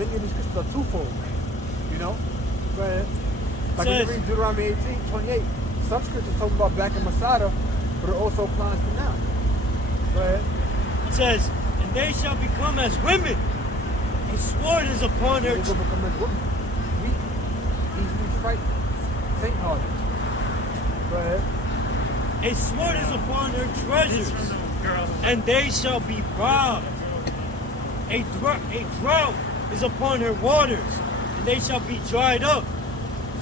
many of these scriptures are twofold. You know? But like Says, if you read Deuteronomy 18:28, some scriptures talk about back in Masada, but it also applies to now. Go ahead. It says, and they shall become as women. A sword is upon They her. will become as women. Weak, easily frightened, faint-hearted. Go ahead. A sword is upon her treasures, and they shall be robbed. A drought is upon her waters, and they shall be dried up.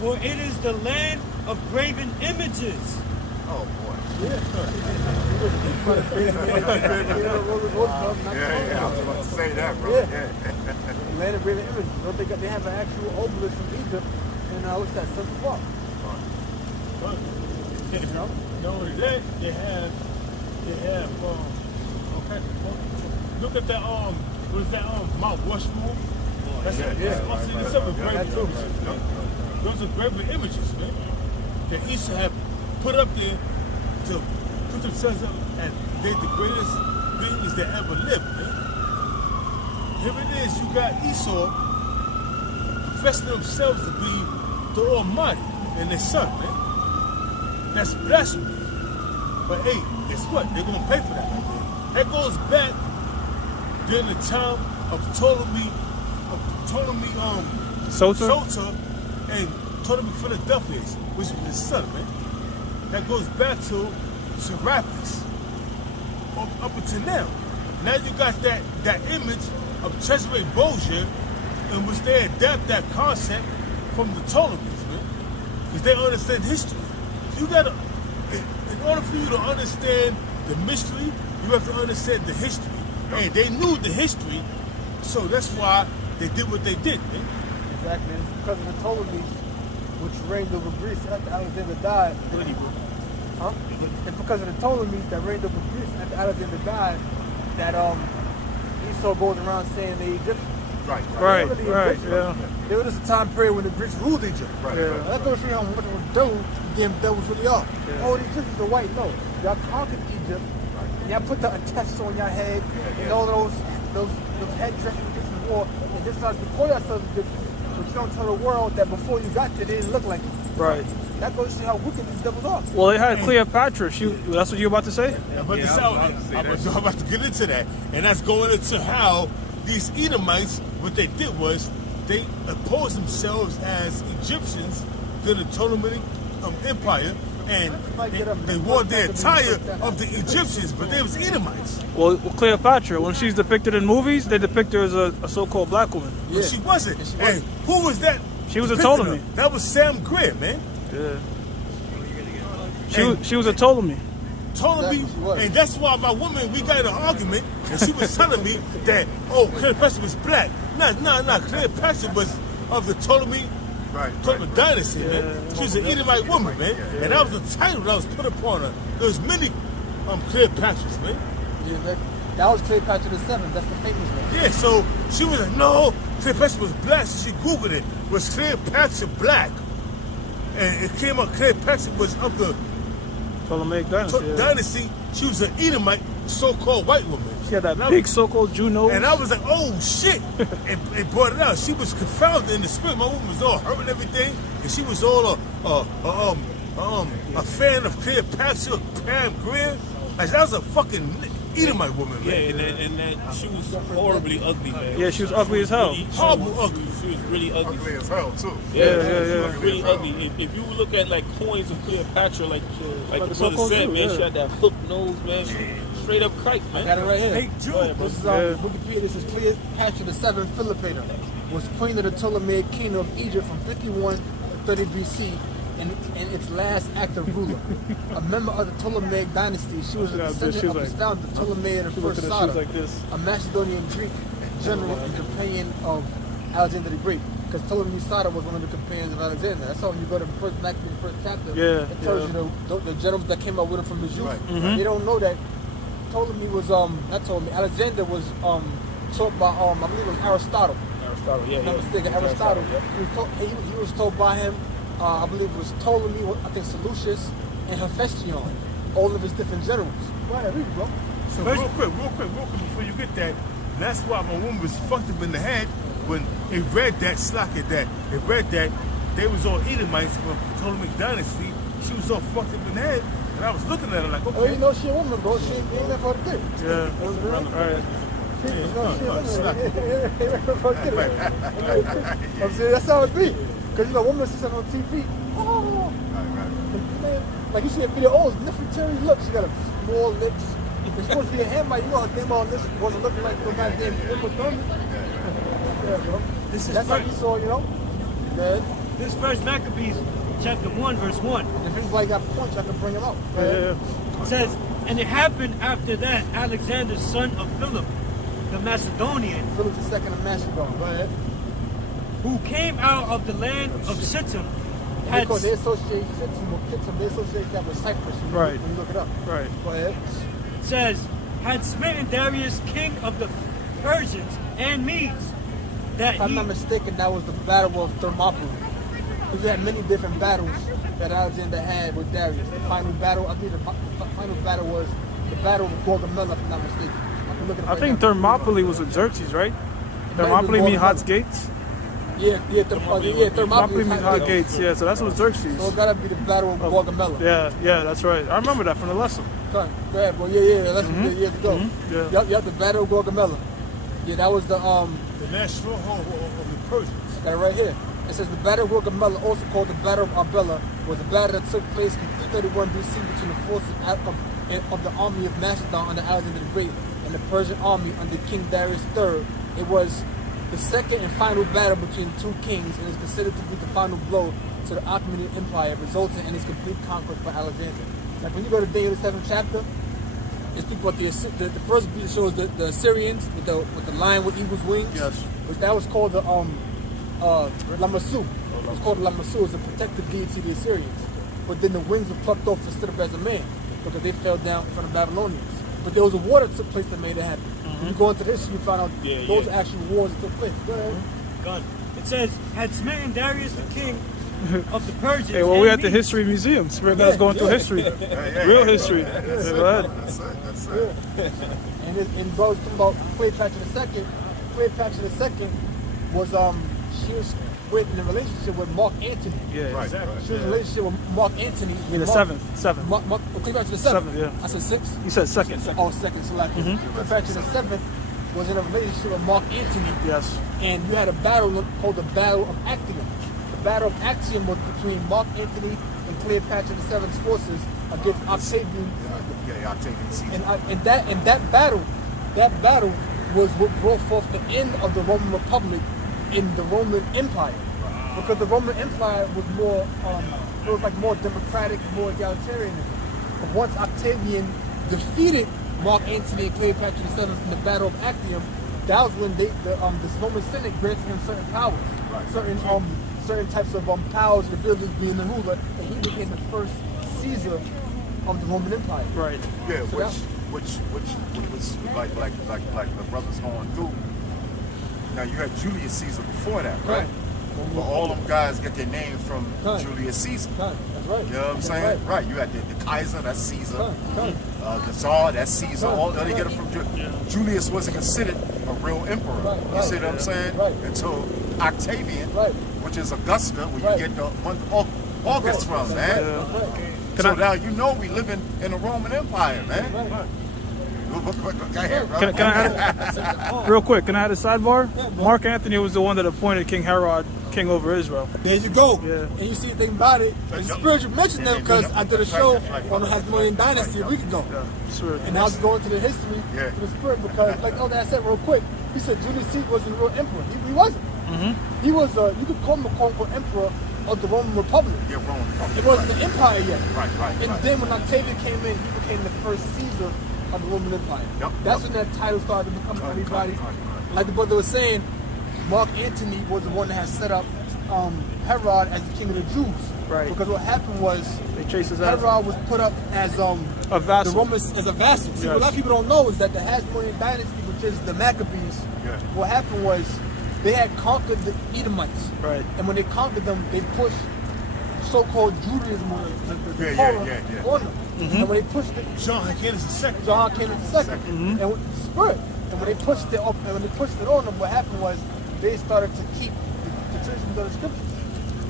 For it is the land of graven images. Oh boy. Yeah. Yeah, I was about to say that, bro. Yeah. Land of graven images. Don't they have an actual obelisk from Egypt, and what's that? Central Park. You know? Not only that, they have okay. Look at that what is that Mount Rushmore? That's some of great images, man. Those are great images, man. That Esau have put up there to put themselves up as they're the greatest beings that ever lived, man. Here it is, you got Esau professing themselves to be the Almighty and their son, man. That's blasphemy. But hey, guess what? They're gonna pay for that. That goes back during the time of Ptolemy Sota and Ptolemy Philadelphus, which was his son, man. That goes back to Serapis up until now. Now you got that image of Cesare Borgia in which they adapt that concept from the Ptolemies, man. Because they understand history. So you gotta, in order for you to understand the mystery, you have to understand the history. And they knew the history, so that's why they did what they did, man. Exactly. It's because of the Ptolemies, which reigned over Greece after Alexander died. Huh? It's because of the Ptolemies that reigned over Greece after Alexander died that Esau goes around saying they Egyptians. Right. Yeah. There was just a time period when the Greeks ruled Egypt. Right. Yeah. That goes to show you how much of a dude the damn devils really are. Yeah. Oh, the Egyptians are white. No. Y'all conquered Egypt. Right. Y'all put the tests on your head and all those head dresses against the war. And this time to call yourselves Egyptians. But you don't tell the world that before you got there, they didn't look like you. Right. That goes to see how wicked these devils are. Well, they had Cleopatra. That's what you were about to say? I'm about to get into that. And that's going into how these Edomites, what they did was they opposed themselves as Egyptians to the Ptolemaic Empire, and they wore the attire of the Egyptians, but they was Edomites. Well, Cleopatra, when she's depicted in movies, they depict her as a so-called black woman. Yeah. But she wasn't. And who was that? She was a Ptolemy. That was Sam Greer, man. Yeah. She was a Ptolemy. Ptolemy, and that's why my woman, we got in an argument, and she was telling me that, Cleopatra was black. Nah, Cleopatra was of the Ptolemy dynasty, man. She was an Edomite woman, man. And that was the title that was put upon her. There was many Cleopatras, man. Yeah, that was Cleopatra the 7th. That's the famous one. Yeah, so she was like, no, Cleopatra was black. So she Googled it. Was Cleopatra black? And it came up Cleopatra was of the Ptolemaic dynasty. She was an Edomite, so-called white woman. She had that big so-called Jew nose. And I was like, oh shit! It brought it out. She was confounded in the spirit. My woman was all hurt and everything, and she was all a fan of Cleopatra, Pam Grier. Like that was a fucking Edomite woman, man. Yeah, and that she was horribly ugly, man. Yeah, she was ugly as hell. Horrible ugly. She was really ugly. Ugly as hell too. Yeah. She was really ugly. If you look at like coins of Cleopatra, like the brother said, man, she had that hook nose, man. Straight up kite, man. I got it right here. Fake Jew. This is Wikipedia. This is Cleopatra the 7th Philippina. Was queen of the Ptolemaic kingdom of Egypt from 51 to 30 BC. And its last active ruler, a member of the Ptolemaic dynasty, she was a descendant of the founder Ptolemy the First Sodom, a Macedonian Greek general and companion of Alexander the Great. Because Ptolemy Sodom was one of the companions of Alexander. That's how when you go to the first chapter, it tells you the generals that came out with him from his youth. Right. Mm-hmm. They don't know that Ptolemy was Alexander was taught by I believe it was Aristotle. Aristotle, yeah. Not mistaken, Aristotle. He was told by him. I believe it was Ptolemy, I think Seleucus, and Hephaestion, all of his different generals. Right, read it, bro. So real quick, before you get that, that's why my woman was fucked up in the head, when it read that it read that they was all Edomites from Ptolemaic dynasty. She was all fucked up in the head, and I was looking at her like, okay. Oh, you know she a woman, bro. She ain't there for the dick. Yeah. All right. I'm saying that's how it be. Cause you know, women see something on TV. Oh, man, like you see a video. Oh, Nefertari look. She got a small lips. It's supposed to be a Hamite. You know, her damn all lips wasn't looking like no goddamn Emma Thurman. Yeah, bro. That's how you saw, you know. Man. This verse Maccabees, chapter 1, verse 1. If anybody got points, I can bring them out. Yeah. It says, and it happened after that, Alexander, son of Philip, the Macedonian, Philip II of Macedon. Go ahead. who came out of the land of Sittim, They associate Sittim with Kittim. They associate that with Cyprus. Right. When you look it up. Right. Go ahead. says, had smitten Darius, king of the Persians and Medes, that If I'm not mistaken, that was the Battle of Thermopylae. Because you had many different battles that Alexander had with Darius. The final battle, I think the final battle was the Battle of Gaugamela, if I'm not mistaken. I think Thermopylae was with Xerxes, right? Thermopylae means hot gates. Yeah, Thermopylae means hot gates. Yeah, so that's what Xerxes. So it gotta be the Battle of Gaugamela. Yeah, that's right. I remember that from the lesson. Go ahead, bro. Yeah, that's what years ago. Yeah. Yep, the Battle of Gaugamela. Yeah, that was the national home of the Persians. I got it right here. It says the Battle of Gaugamela, also called the Battle of Arbela, was a battle that took place in 331 BC between the forces of the army of Macedon under Alexander the Great and the Persian army under King Darius III. It was the second and final battle between two kings and is considered to be the final blow to the Achaemenid Empire, resulting in its complete conquest by Alexander. Like when you go to Daniel the 7th chapter, it speaks about the first beat shows the Assyrians with the lion with eagle's wings. Yes. Which that was called the Lamassu. It was called Lamassu. It's a protective deity of the Assyrians. But then the wings were plucked off to sit up as a man because they fell down in front of Babylonians. But there was a war that took place that made it happen. When you go into history, you find out those are actual wars that took place. Go ahead. God. It says, had smitten Darius the king of the Persians. Hey, well, and we're at the Medes. history museum. So we're guys going through history. Real history. Yeah, go ahead. And bro was talking about Cleopatra II. Cleopatra II was she was in a relationship with Mark Antony. Yeah, Right. exactly. She was in a relationship with Mark Antony. I mean, the seventh. Cleopatra the Seventh, yeah. I said 6? You said second. Oh, second. So like Cleopatra the 7th was in a relationship with Mark Antony. Yes. And you had a battle called the Battle of Actium. The Battle of Actium was between Mark Antony and Cleopatra the 7th's forces against Octavian. Yeah, Octavian Caesar. And that battle was what brought forth the end of the Roman Republic in the Roman Empire, because the Roman Empire was more, it was like more democratic, more egalitarian. But once Octavian defeated Mark Antony and Cleopatra the 7th in the Battle of Actium, that was when the Roman Senate granted him certain powers, certain types of powers and abilities being the ruler, and he became the first Caesar of the Roman Empire. Right. Yeah, So which was like the brothers going through. Now you had Julius Caesar before that, right? But all them guys get their name from Julius Caesar. That's right. You know what I'm saying? Right. You had the Kaiser, that's Caesar. The Tsar, that's Caesar. All they get it from Julius wasn't considered a real emperor. You see what I'm saying? Right. Until Octavian, which is Augusta, where you get the month August from, man. So now you know we living in a Roman Empire, man. Go ahead, bro. Can I add real quick? Can I add a sidebar? Mark Antony was the one that appointed King Herod king over Israel. There you go. Yeah. And you see the thing about it, it's spiritual mention them because I did a show on the Hasmonean Dynasty a week ago. Sure. And I was going to the history to the spirit because, like I said real quick, he said Julius Caesar wasn't a real emperor. He wasn't. He was, you could call him a quote-unquote emperor of the Roman Republic. Yeah, Roman. It wasn't the empire yet. Right. And then when Octavian came in, he became the first Caesar of the Roman Empire. That's when that title started to become everybody. Like the brother was saying, Mark Antony was the one that had set up Herod as the king of the Jews. Right. Because what happened was They chased his ass. Herod was put up as A vassal. the Romans as a vassal. See, what a lot of people don't know is that the Hasmonean Dynasty, which is the Maccabees, what happened was they had conquered the Edomites. Right. And when they conquered them, they pushed so-called Judaism or the Torah on them. And when they pushed it, John Hyrcanus II. John came in second, and with the spirit. And when they pushed it up, and when they pushed it on them, what happened was they started to keep the traditions of the scriptures.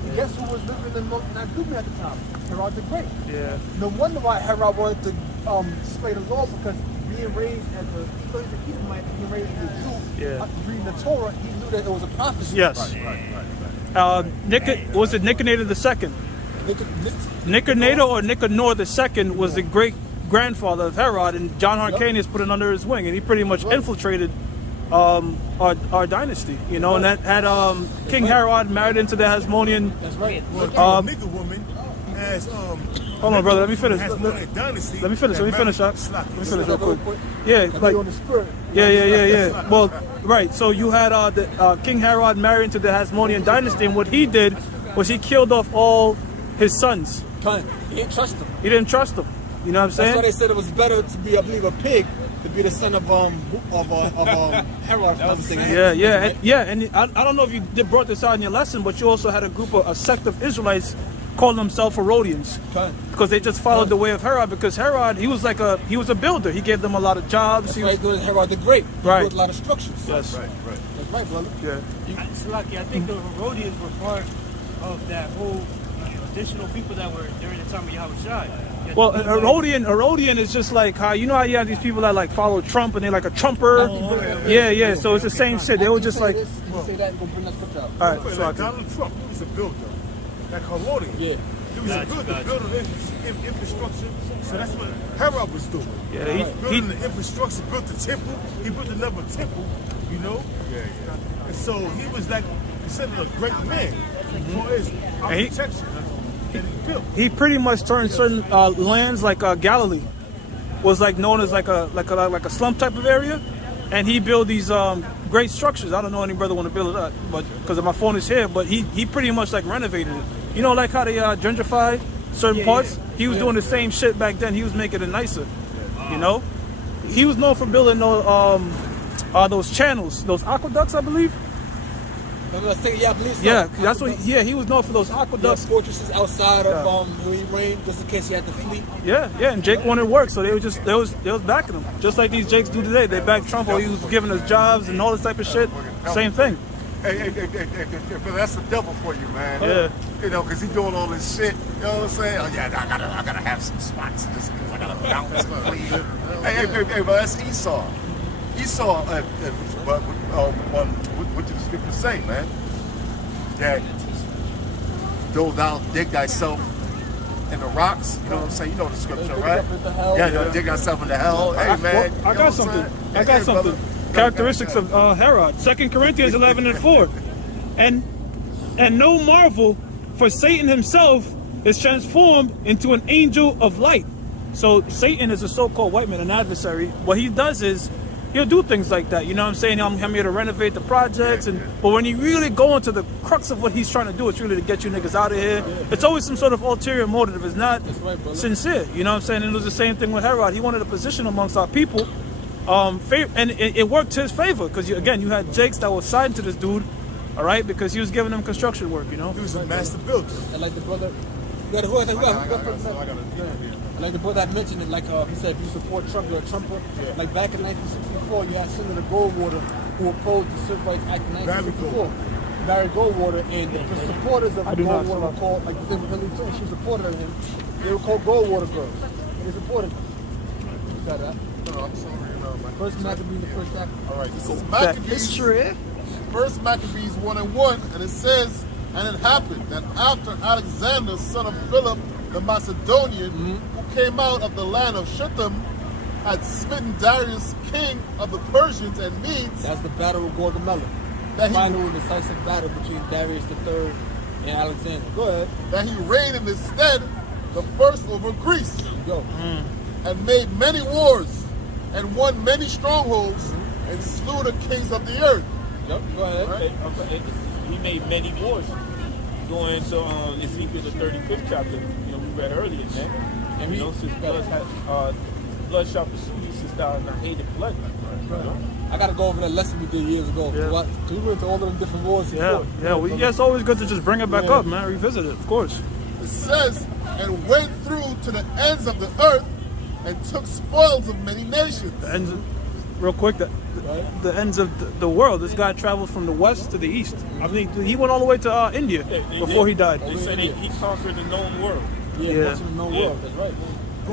And guess who was living in Nagumi at the time? Herod the Great. Yeah. No wonder why Herod wanted to slay the law, because being raised as a Edomite, being raised as a Jew, reading the Torah, he knew that it was a prophecy. Yes. Was it Nicanor II? Nicanor or Nicanor II was the great grandfather of Herod, and John Hyrcanus put it under his wing, and he pretty much infiltrated our dynasty, you know, and that had King Herod married into the Hasmonean. That's right. Nigga woman as Hold on, brother. Let me finish. Hasmonean dynasty. Let me finish. Let me finish real quick. Yeah, Like, like on the spirit. yeah. Well, right. So you had King Herod married into the Hasmonean dynasty, and what he did was he killed off all his sons. He didn't trust them. He didn't trust them. You know what I'm saying? That's why they said it was better to be, I believe, a pig to be the son of Herod. And I don't know if you brought this out in your lesson, but you also had a sect of Israelites calling themselves Herodians, because they just followed the way of Herod. Because Herod, he was a builder. He gave them a lot of jobs. That's why he was Herod the Great. He built a lot of structures. Yes. Right. That's right, brother. Yeah. Slaki, I think the Herodians were part of that whole additional people that were during the time of Yahushua. Well, Herodian is just like how you have these people that like follow Trump and they're like a Trumper. Yeah. So it's the same shit. They were just like. Say that and go bring that scripture out. All right, Like so Donald Trump, he was a builder. Like Herodian. Yeah. He was a builder of infrastructure. So that's what Herod was doing. Yeah, He was building the infrastructure, built the temple. He built another temple, you know? And so he was like considered a great man for his architecture that he built. he pretty much turned certain lands like Galilee was like known as like a slum type of area, and he built these great structures. I don't know any brother want to build it up, but because my phone is here, but he pretty much like renovated it. You know, like how they gentrify certain parts. He was doing the same shit back then. He was making it nicer. You know, he was known for building those channels, those aqueducts, I believe. Yeah, that's what. He was known for those aqueducts. Fortresses outside of where he reigned, just in case he had to flee. Yeah, and Jake wanted work, so they was backing him, just like these Jakes do today. They back Trump, or he was giving us jobs and all this type of shit. Same thing. Hey, but that's the devil for you, man. Yeah. You know, because he's doing all this shit. You know what I'm saying? Oh, yeah, I gotta have some spots. Just, I gotta bounce and flee. Hey, but that's Esau. Esau, what did the scripture say, man? That though thou dig thyself in the rocks, you know what I'm saying? You know the scripture, right? Yeah, dig thyself into hell. Hey, man. I got something. Characteristics of Herod. 2 Corinthians 11:4. And no marvel, for Satan himself is transformed into an angel of light. So Satan is a so-called white man, an adversary. What he does is he'll do things like that. You know what I'm saying? I'm here to renovate the projects, but when you really go into the crux of what he's trying to do, it's really to get you niggas out of here. It's always some sort of ulterior motive. It's not sincere. You know what I'm saying? And it was the same thing with Herod. He wanted a position amongst our people. And it worked to his favor, because again, you had Jakes that was siding to this dude, all right, because he was giving them construction work, you know. He was a master builder. And like the brother, like the brother I mentioned it, like he said, if you support Trump, you're a Trumper. Yeah. Like back in 1964, you had Senator Goldwater who opposed the Civil Rights Act in 1964. Barry Goldwater, and the supporters of Goldwater were called, like the thing with Hillary Clinton, she supported him. They were called Goldwater girls. They supported him. You got that? No, I'm sorry. First Maccabees, the first chapter. All right, this is Maccabees. First Maccabees 1:1, and it says, and it happened that after Alexander, son of Philip the Macedonian, who came out of the land of Shittim, had smitten Darius, king of the Persians and Medes. That's the battle of Gaugamela. The final decisive battle between Darius III and Alexander. Go ahead. That he reigned in his stead, the first over Greece. There you go. And made many wars, and won many strongholds, and slew the kings of the earth. Yep, go ahead. Right? He made many wars. Going to Ezekiel the 35th chapter, you know, we read earlier, man. And you know, since blood shall pursue you, since thou hast not hated blood. You know? I gotta go over that lesson we did years ago. Yeah. We went to all of them different wars. Yeah. It's always good to just bring it back up, man. Revisit it, of course. It says, and went through to the ends of the earth, and took spoils of many nations. real quick, the ends of the world. This guy traveled from the west to the east. I mean, he went all the way to India before he died. They said he conquered the known world. Yeah, most of the known world. That's right.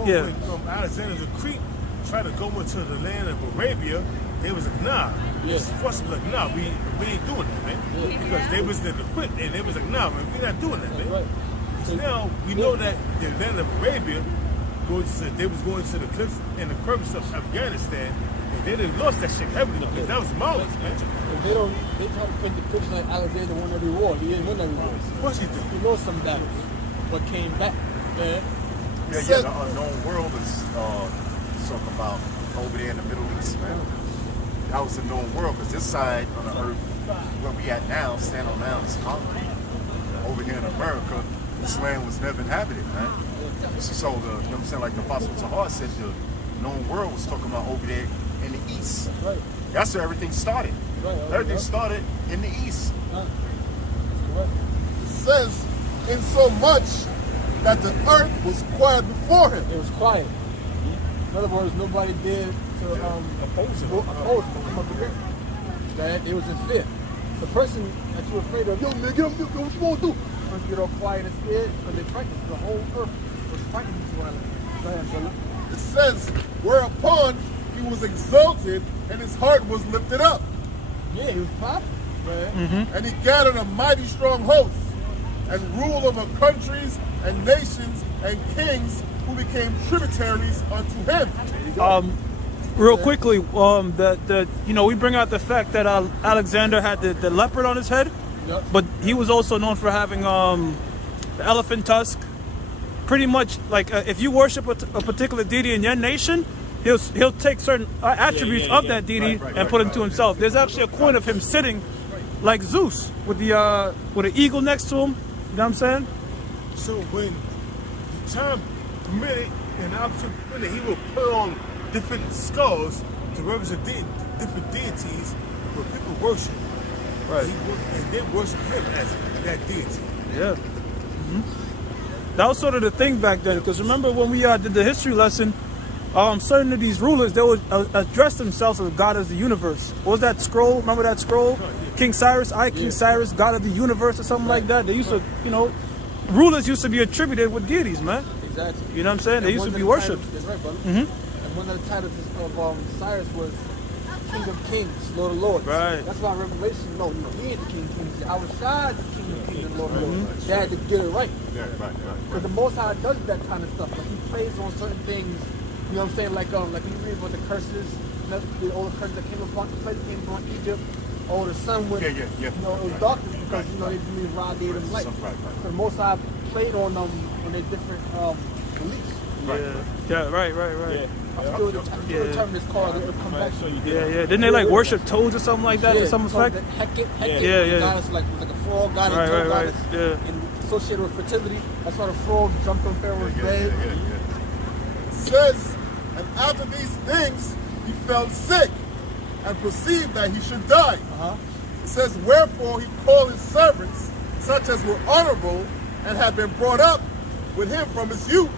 Yeah. When Alexander the Greek tried to go into the land of Arabia, they was like, nah. Yes. First was like, nah, we ain't doing that, man. Yeah. Because they was in the quit, and they was like, nah, man, we not doing that, man. Right. So now we know that the land of Arabia they was going to the cliffs and the crevice of Afghanistan, and they done lost that shit heavily because that was mountains, man. They try to print the picture like Alexander won every war. He didn't win every war. Of course he did. He lost some battles, but came back. Yeah, the unknown world is talking about over there in the Middle East, man. That was the known world, because this side on the earth, where we at now, stand on now, is concrete. Over here in America, this land was never inhabited, man. So, you know what I'm saying, like the Apostle Tahar said, the known world was talking about over there in the east. That's right. That's where everything started. Right, Everything started in the east. It says, in so much that the earth was quiet before him. It was quiet. In other words, nobody dared to oppose him, come up against him. That it was in fear. The person that you're afraid of, yo man, get up, what you gonna do? Once you get all quiet and scared, because they're frightened. The whole earth was frightened before Allah. Go ahead, brother. It says, whereupon he was exalted and his heart was lifted up. Yeah, he was popular. Right? And he gathered a mighty strong host and ruled over countries and nations and kings who became tributaries unto him. Real quickly, we bring out the fact that Alexander had the leopard on his head, but he was also known for having the elephant tusk. Pretty much, like if you worship a particular deity in your nation, he'll take certain attributes of that deity and put them to himself. There's actually a coin of him sitting like Zeus with an eagle next to him. You know what I'm saying? So when the time permitted and the opportunity permitted, he will put on different skulls to represent different deities where people worship. Right. And they worship him as that deity. Yeah. That was sort of the thing back then, because remember when we did the history lesson, certain of these rulers, they would address themselves as God of the universe. What was that scroll? Remember that scroll? King Cyrus, King Cyrus, God of the universe or something like that. They used to, rulers used to be attributed with deities, man. Exactly. You know what I'm saying? They used to be worshipped. That's right, brother. And one of the titles of Cyrus was King of Kings, Lord of Lords. Right. That's why Revelation, he ain't the King of Kings. I was shy the King of Kings and Lord of Lords. They had to get it right. Because the Most High does that kind of stuff. Like he plays on certain things. You know what I'm saying? Like you read about the curses, all the curses that came upon the place came upon Egypt. Or the sun went, it was darkness because they didn't rod gave them light. So the Most High played on them on their different beliefs. Yeah, right. I feel the term is called. It'll come back to you. Yeah. Didn't they like worship toads or something like that to some effect? Hecate, goddess, like a frog goddess, goddess, yeah. and associated with fertility. That's why the frog jumped on Pharaoh's bed. It says, and after these things he fell sick and perceived that he should die. It says, wherefore he called his servants, such as were honorable and had been brought up with him from his youth,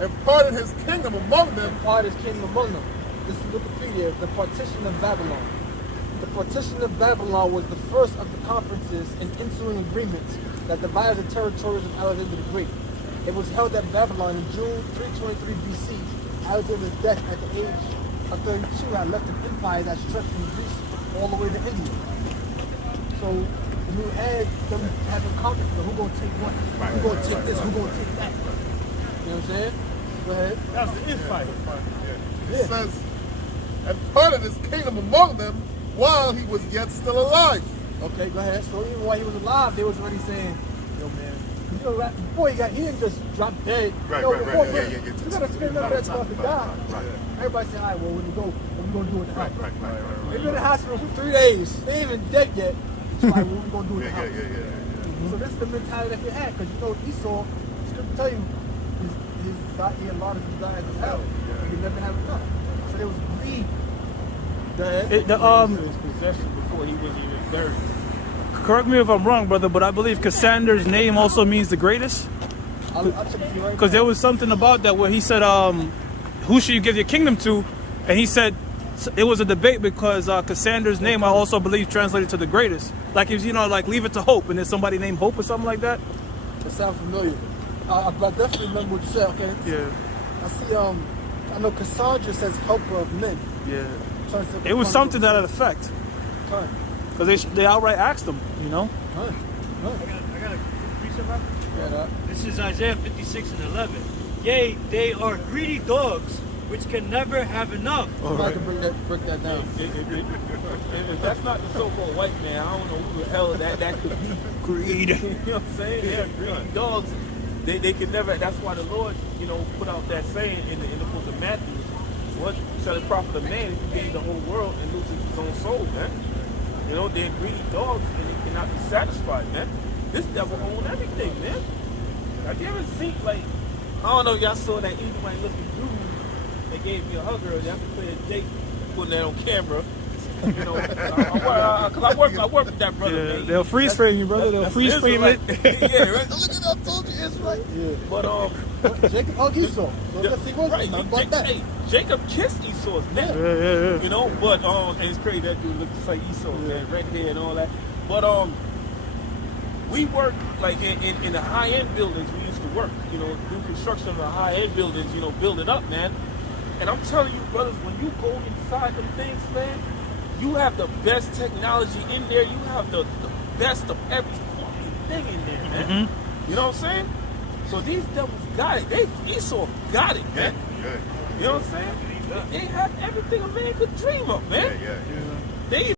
and parted his kingdom among them. This is Wikipedia, the partition of Babylon. The partition of Babylon was the first of the conferences and ensuing agreements that divided the territories of Alexander the Great. It was held at Babylon in June 323 BC. Alexander's death at the age of 32 had left an empire that stretched from Greece all the way to India. So when you add them having conflicts, who's going to take what? Who's going to take this? Who's going to take that? You know what I'm saying? Go ahead. That was the infight. It says, and parted his kingdom among them while he was yet still alive. Okay, go ahead. So even while he was alive, they was already saying, yo man, before he didn't just drop dead. Right. You gotta spend enough that stuff to die. Everybody said, all right, well, when we go, what we gonna do with the house? They've been in the hospital for 3 days. They ain't even dead yet. It's like, what we gonna do with the house? So this is the mentality that they had, because Esau, scripture tell you, he had a lot of desires as hell. He could never have enough. So there was greed. His possession before he was even 30. Correct me if I'm wrong, brother, but I believe Cassandra's name also means the greatest. I'll check if you're right. Because there was something about that where he said, who should you give your kingdom to? And he said, it was a debate because Cassandra's name, I also believe, translated to the greatest. Like, if you know, like, leave it to Hope, and there's somebody named Hope or something like that. It sounds familiar. But I definitely remember what you said, okay? Yeah. I see, I know Cassandra says helper of men. Yeah. It was something to that effect. Because they outright asked them, you know? I got a precept up. This is Isaiah 56 and 11. Yea, they are greedy dogs, which can never have enough. I can break that down. If that's not the so-called white man, I don't know who the hell that could be. Greed. You know what I'm saying? Yeah, greedy dogs. They can never. That's why the Lord, you know, put out that saying in the book of Matthew. What shall it profit a man if he gains the whole world and loses his own soul, man? You know, they're greedy dogs and they cannot be satisfied, man. This devil owns everything, man. Have you ever seen, like, I don't know if y'all saw that Edomite looking dude that gave me a hug earlier. I have to play a date, putting that on camera. You know, because I work with that brother, man. They'll freeze frame you, brother. They'll freeze frame it. Yeah, right. Look at that, I told you it's right. Yeah. But Jacob hugged Esau. So yes, he was right. hey, Jacob kissed Esau's neck. Yeah. You know, but and it's crazy that dude looks just like Esau, man, red hair and all that. But we work like in the high-end buildings. We used to work, you know, do construction of the high-end buildings, you know, build it up, man. And I'm telling you, brothers, when you go inside them things, man, you have the best technology in there. You have the best of every fucking thing in there, man. Mm-hmm. You know what I'm saying? So these devils got it. Esau got it, man. Good. You know what I'm saying? They have everything a man could dream of, man. Yeah. They